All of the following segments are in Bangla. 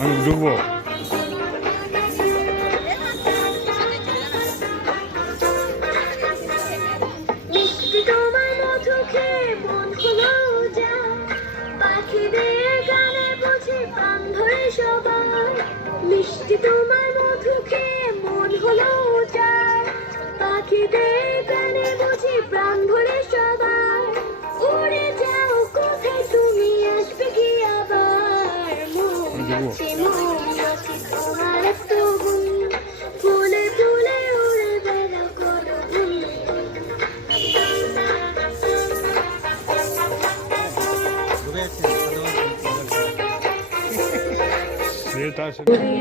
আমি ডুবো। মিষ্টি তোমার মধু খেয়ে মন হলো যায়, পাখিদের গানে বুঝি প্রাণ ভরে সবার। উড়ে যাও কোথায় তুমি, আসবে কি আবার? মৌমাছি মৌমাছি তোমার এত গুণ, ফুলে ফুলে উড়ে বেড়াও করো গুন।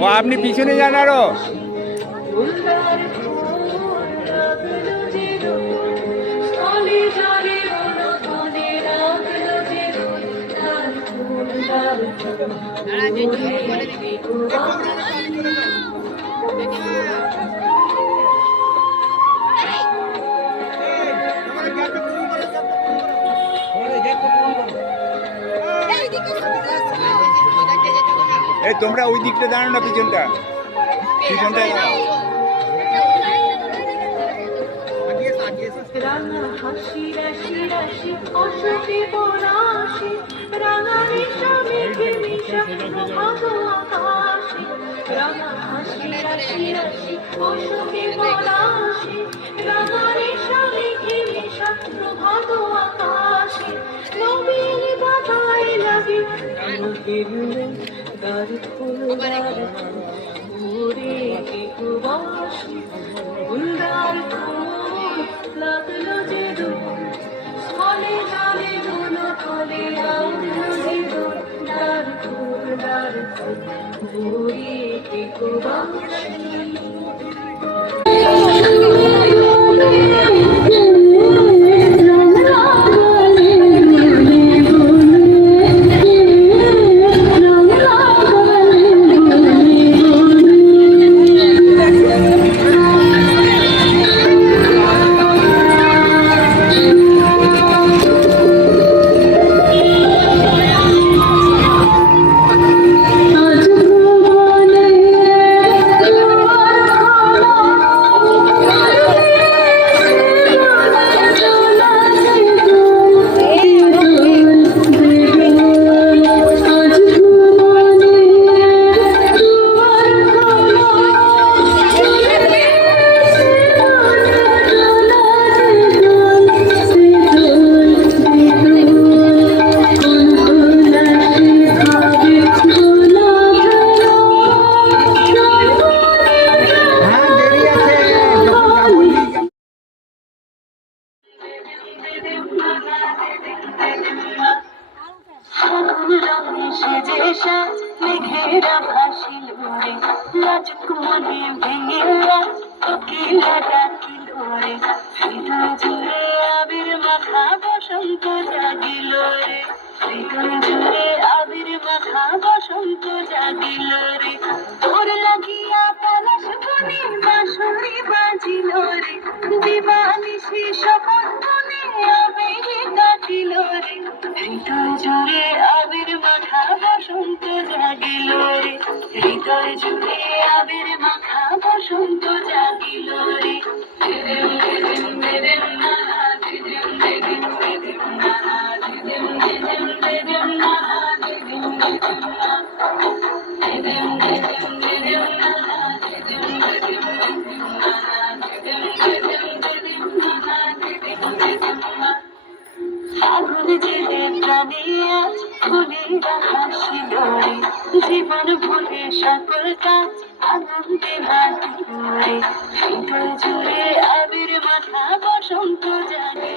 ও আপনি পিছনে যান আরো। এই তোমরা ওই দিকটা দাঁড়াও না, পিছনটায় দাঁড়াও। রাঙা হাসি রাশি রাশি অসতি পরাশি, রাঙা রেশা মেঘে মিশা প্রভাত আকাশে। রাঙা হাসি রাশি রাশি অসতি পরাশি, রাঙা রেশা মেঘে মিশা প্রভাত আকাশে। নবীন বাতায় লাগে দ্বার ফুল দ্বার ওরে কুবাসী, ফুলদার ফুল লাগলো যে দূর, স্থলে জলে ধুল তলে লাগলো যে দূর। দ্বার ফুল ওরে কুবাসী। মেঘেরা ভাসিল রে, রাজকুমারী ভেঙে কোকিলা ডাকিল রে। হৃদয় জুড়ে আবির মাখা বসন্ত জাগিল রে, হৃদয় জুড়ে আবির মাখা বসন্ত জাগিল রে। তোর লাগিয়া পলাশ বনে বাঁশরি বাজিল রে, দিবানিশি শপথ বনে আবির কাটিল রে। হৃদয় জুড়ে আবির মাখা বসন্ত জাগিল রে, হৃদয় জুড়ে আবির মাখা বসন্ত জাগিল রে। দিদিম দিদিম দিদিম নানা, দিদিম দিদিম দিদিম নানা, দিদিম দিদিম দিদিম নানা, দিদিম দিদিম না, দিদিম দিদিম দিদিম নানা, দিদিম দিদিম দিদিম নানা, দিদিম দিদিম দিদিম নানা, দিদিম দিদিম না। আগুন জেলে প্রাণে আজ ফুলেরা হাসিল রে, জীবন ভুলে সকল কাজ আনন্দে মাতিল রে। হৃদয় জুড়ে আবির মাখা বসন্ত জাগে।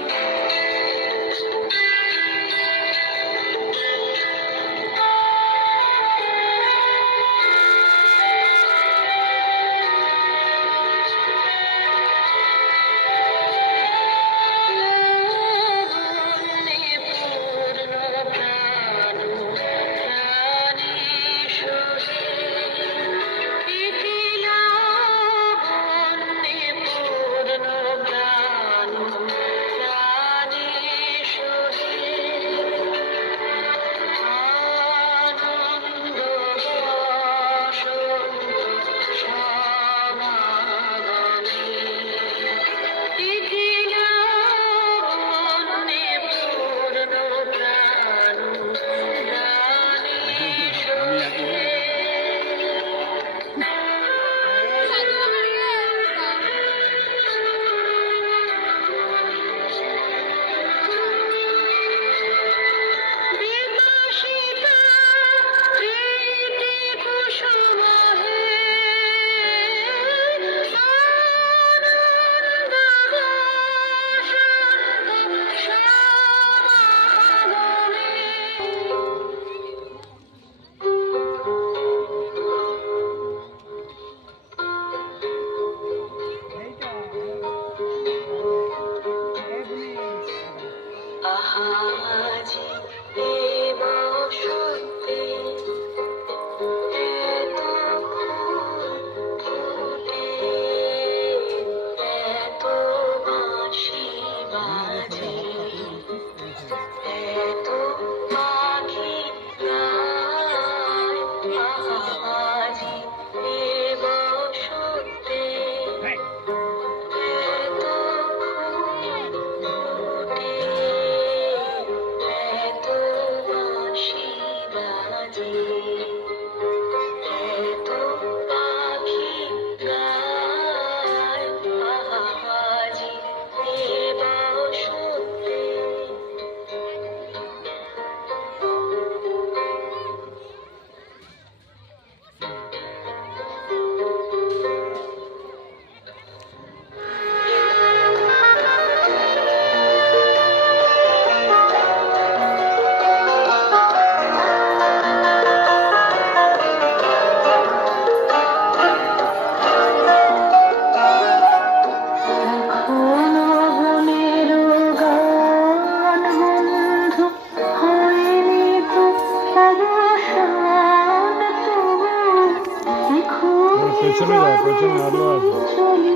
আহাজি এ বসন্তে এত ফুটে, এত বাঁশি বাজে, এত পাখি গায়। আহাজি এ বসন্তে এত ফুটে, এত বাঁশি বাজে, এত পাখি গায়। আহাজি এ বসন্তে। এখনো বনের গান বন্ধু হয়নি তো অবসান, তবু পেছনে যাও, পেছনে আলো আছে। চলি